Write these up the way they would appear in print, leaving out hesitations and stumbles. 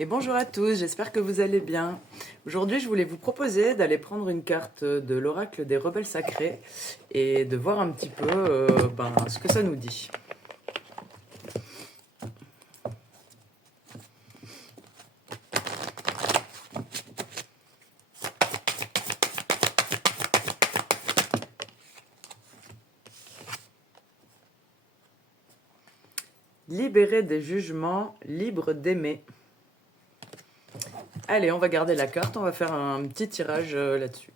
Et bonjour à tous, j'espère que vous allez bien. Aujourd'hui, je voulais vous proposer d'aller prendre une carte de l'oracle des rebelles sacrés et de voir un petit peu ce que ça nous dit. Libéré des jugements, libre d'aimer. Allez, on va garder la carte, on va faire un petit tirage là-dessus.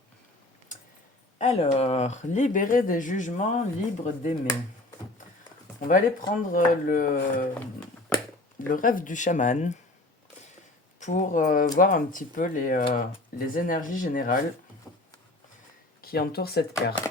Alors, libéré des jugements, libre d'aimer. On va aller prendre le rêve du chaman pour voir un petit peu les énergies générales qui entourent cette carte.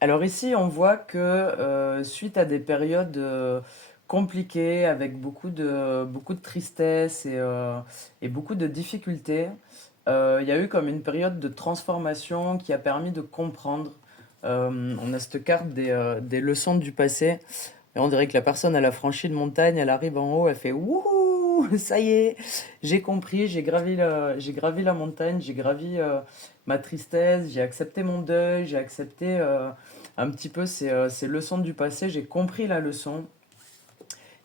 Alors ici, on voit que suite à des périodes compliquées, avec beaucoup de tristesse et beaucoup de difficultés, il y a eu comme une période de transformation qui a permis de comprendre. On a cette carte des leçons du passé. Et on dirait que la personne, elle a franchi une montagne, elle arrive en haut, elle fait wouhou, ça y est, j'ai compris, j'ai gravi la montagne, j'ai gravi ma tristesse, j'ai accepté mon deuil, j'ai accepté un petit peu ces leçons du passé, j'ai compris la leçon.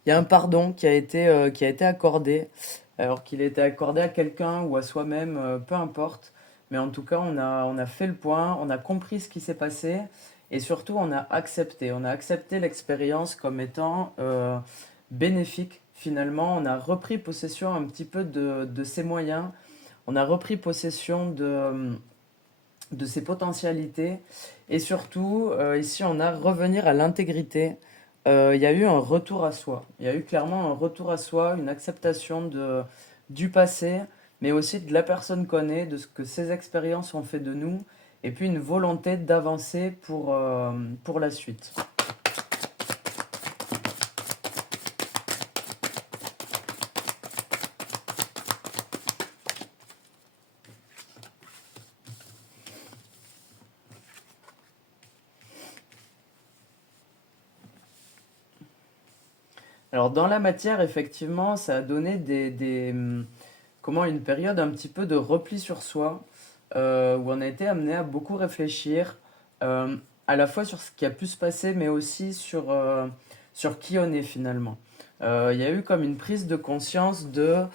Il y a un pardon qui a été accordé, alors qu'il a été accordé à quelqu'un ou à soi-même, peu importe. Mais en tout cas, on a fait le point, on a compris ce qui s'est passé et surtout on a accepté. On a accepté l'expérience comme étant bénéfique finalement. On a repris possession un petit peu de ses moyens, on a repris possession de ses potentialités et surtout ici on a revenir à l'intégrité. Il y a eu un retour à soi. Il y a eu clairement un retour à soi, une acceptation du passé, mais aussi de la personne qu'on est, de ce que ces expériences ont fait de nous, et puis une volonté d'avancer pour la suite. Alors dans la matière, effectivement, ça a donné comment une période un petit peu de repli sur soi, où on a été amené à beaucoup réfléchir, euh, à la fois sur ce qui a pu se passer, mais aussi sur qui on est finalement. Il y a eu comme une prise de conscience euh,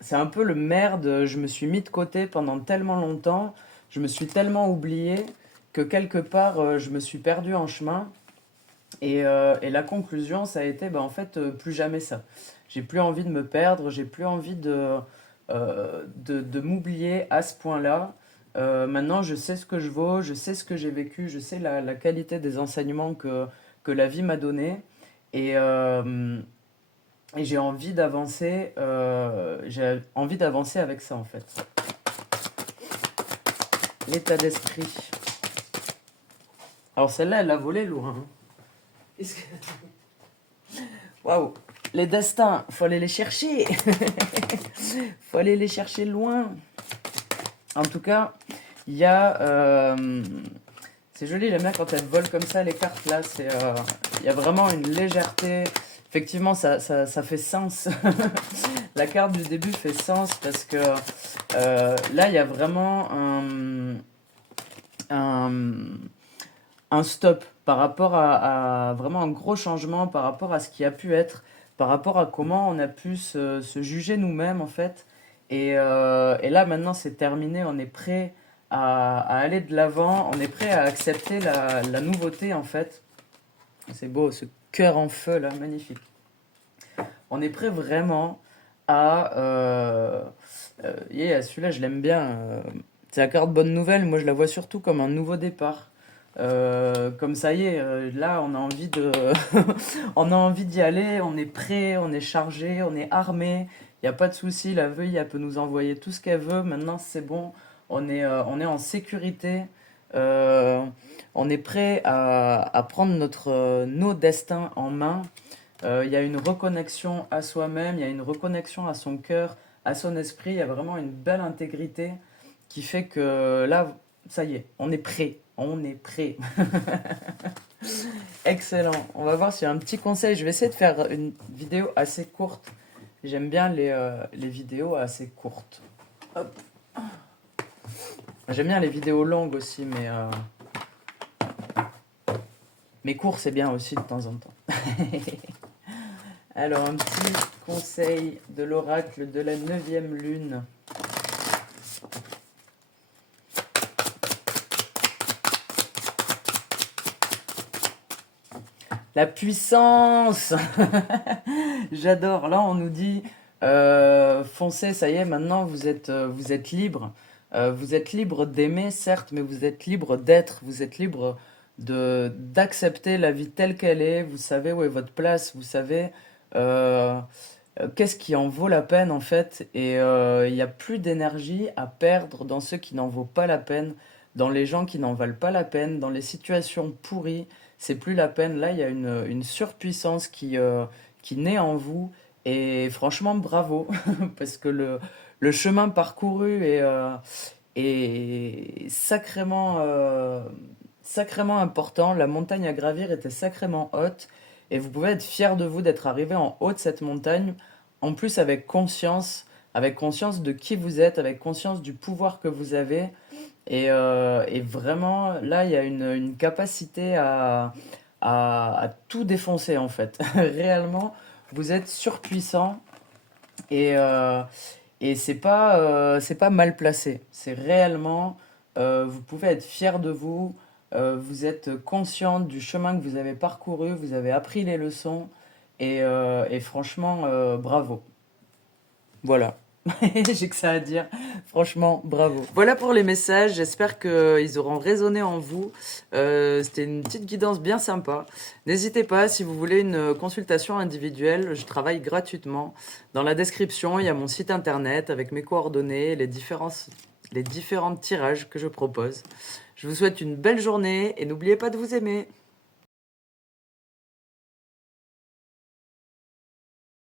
c'est un peu le merde, je me suis mis de côté pendant tellement longtemps, je me suis tellement oublié que quelque part, je me suis perdu en chemin. Et la conclusion, ça a été, en fait, plus jamais ça. J'ai plus envie de me perdre, j'ai plus envie de m'oublier à ce point-là. Maintenant, je sais ce que je vaux, je sais ce que j'ai vécu, je sais la qualité des enseignements que la vie m'a donnés. Et, euh, et j'ai envie d'avancer avec ça, en fait. L'état d'esprit. Alors, celle-là, elle a volé loin, hein. Qu'est-ce que- Waouh! Les destins, faut aller les chercher. Faut aller les chercher loin. En tout cas, il y a. C'est joli, j'aime bien quand elles volent comme ça, les cartes là. Il y a vraiment une légèreté. Effectivement, ça fait sens. La carte du début fait sens parce que là, il y a vraiment un, un stop par rapport à vraiment un gros changement par rapport à ce qui a pu être, par rapport à comment on a pu se juger nous-mêmes en fait. Et là maintenant c'est terminé, on est prêt à aller de l'avant, on est prêt à accepter la nouveauté en fait. C'est beau, ce cœur en feu là, magnifique. On est prêt vraiment à... celui-là je l'aime bien. C'est la carte bonne nouvelle, moi je la vois surtout comme un nouveau départ. Comme ça y est, là on a envie on a envie d'y aller, on est prêt, on est chargé, on est armé, il n'y a pas de souci, la veuille elle peut nous envoyer tout ce qu'elle veut, maintenant c'est bon, on est en sécurité, euh, on est prêt à prendre nos destins en main. Il y a une reconnexion à soi-même, il y a une reconnexion à son cœur, à son esprit, il y a vraiment une belle intégrité qui fait que là, ça y est, on est prêt. On est prêt. Excellent. On va voir s'il y a un petit conseil. Je vais essayer de faire une vidéo assez courte. J'aime bien les vidéos assez courtes. Hop. J'aime bien les vidéos longues aussi, mais court, c'est bien aussi de temps en temps. Alors, un petit conseil de l'oracle de la neuvième lune. La puissance. J'adore. Là, on nous dit, foncez, ça y est, maintenant vous êtes libre. Vous êtes libre d'aimer, certes, mais vous êtes libre d'être. Vous êtes libre d'accepter la vie telle qu'elle est. Vous savez où est votre place. Vous savez euh, qu'est-ce qui en vaut la peine, en fait. Et il n'y a plus d'énergie à perdre dans ceux qui n'en vaut pas la peine, dans les gens qui n'en valent pas la peine, dans les situations pourries. C'est plus la peine. Là, il y a une surpuissance qui naît en vous. Et franchement, bravo, parce que le chemin parcouru est sacrément important. La montagne à gravir était sacrément haute. Et vous pouvez être fier de vous d'être arrivé en haut de cette montagne. En plus, avec conscience de qui vous êtes, avec conscience du pouvoir que vous avez. Et vraiment, là, il y a une capacité à tout défoncer, en fait. Réellement, vous êtes surpuissant et, euh, et c'est pas mal placé. C'est réellement, vous pouvez être fier de vous, vous êtes conscient du chemin que vous avez parcouru, vous avez appris les leçons, et franchement, bravo. Voilà. J'ai que ça à dire. Franchement, bravo. Voilà pour les messages. J'espère qu'ils auront résonné en vous. C'était une petite guidance bien sympa. N'hésitez pas, si vous voulez une consultation individuelle, je travaille gratuitement. Dans la description, il y a mon site internet avec mes coordonnées, les différents tirages que je propose. Je vous souhaite une belle journée et n'oubliez pas de vous aimer.